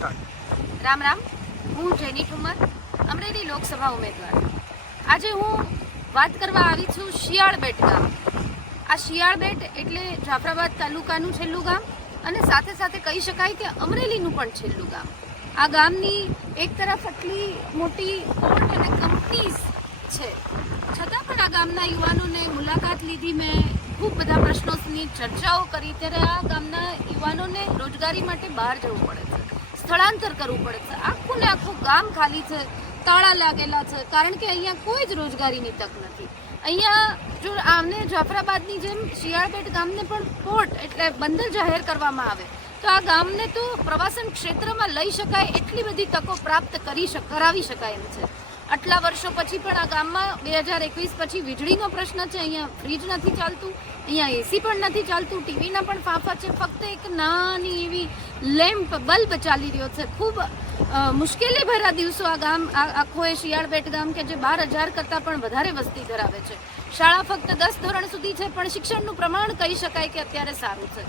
રામ રામ, હું જેની ઠુમર, અમરેલી લોકસભા ઉમેદવાર. આજે હું વાત કરવા આવી છું શિયાળબેટ ગામ. આ શિયાળબેટ એટલે જાફરાબાદ તાલુકાનું છેલ્લું ગામ અને સાથે સાથે કહી શકાય કે અમરેલીનું પણ છેલ્લું ગામ. આ ગામની એક તરફ આટલી મોટી પોર્ટ અને કંપનીઝ છે, છતાં પણ આ ગામના યુવાનોને મુલાકાત લીધી, મેં ખૂબ બધા પ્રશ્નોની ચર્ચાઓ કરી. ત્યારે આ ગામના યુવાનોને રોજગારી માટે બહાર જવું પડે છે, સ્થળાંતર કરવું પડે છે. આખું ને આખું ગામ ખાલી છે, તાળા લાગેલા છે, કારણ કે અહીંયા કોઈ જ રોજગારીની તક નથી. અહીંયા જો આમને જાફરાબાદની જેમ શિયાળબેટ ગામને પણ પોર્ટ એટલે બંદર જાહેર કરવામાં આવે તો આ ગામને તો પ્રવાસન ક્ષેત્રમાં લઈ શકાય એટલી બધી તકો પ્રાપ્ત કરાવી શકાય એમ છે. આટલા વર્ષો પછી પણ આ ગામમાં 2021 પછી વીજળીનો પ્રશ્ન છે. અહીંયા ફ્રીજ નથી ચાલતું, અહીંયા એસી પણ નથી ચાલતું, ટીવીના પણ ફાંફા છે. ફક્ત એક નાની એવી લેમ્પ બલ્બ ચાલી રહ્યો છે. ખૂબ મુશ્કેલી ભર્યા દિવસો આ ગામ, આખો એ શિયાળબેટ ગામ કે જે 12,000 કરતાં પણ વધારે વસ્તી ધરાવે છે. શાળા ફક્ત 10 ધોરણ સુધી છે, પણ શિક્ષણનું પ્રમાણ કહી શકાય કે અત્યારે સારું છે.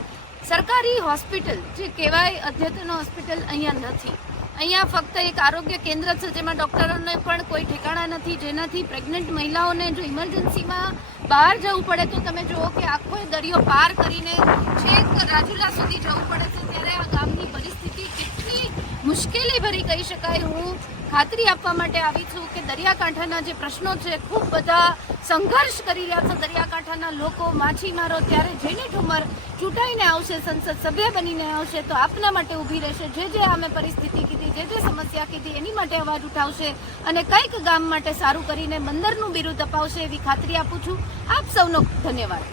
સરકારી હોસ્પિટલ જે કહેવાય અદ્યતન હોસ્પિટલ અહીંયા નથી. અહીંયા ફક્ત એક આરોગ્ય કેન્દ્ર છે જેમાં ડૉક્ટરોને પણ કોઈ ઠેકાણા નથી, જેનાથી પ્રેગ્નન્ટ મહિલાઓને જો ઇમરજન્સીમાં બહાર જવું પડે તો તમે જુઓ કે આખો દરિયો પાર કરીને છેક રાજુલા સુધી જવું પડે છે. ત્યારે આ ગામની પરિસ્થિતિ કેટલી મુશ્કેલી ભરી કહી શકાય. હું ખાતરી આપવા માટે આવી છું કે દરિયાકાંઠાના જે પ્રશ્નો છે, ખૂબ બધા સંઘર્ષ કરી રહ્યા છે દરિયાકાંઠાના લોકો, માછીમારો. ત્યારે જેની ઠુમર ચૂંટાઈને આવશે, સંસદ સભ્ય બનીને આવશે તો આપના માટે ઊભી રહેશે. જે અમે પરિસ્થિતિ કીધી, જે સમસ્યા કીધી એની માટે અવાજ ઉઠાવશે અને કંઈક ગામ માટે સારું કરીને બંદરનું બિરુદ અપાવશે એવી ખાતરી આપું છું. આપ સૌનો ધન્યવાદ.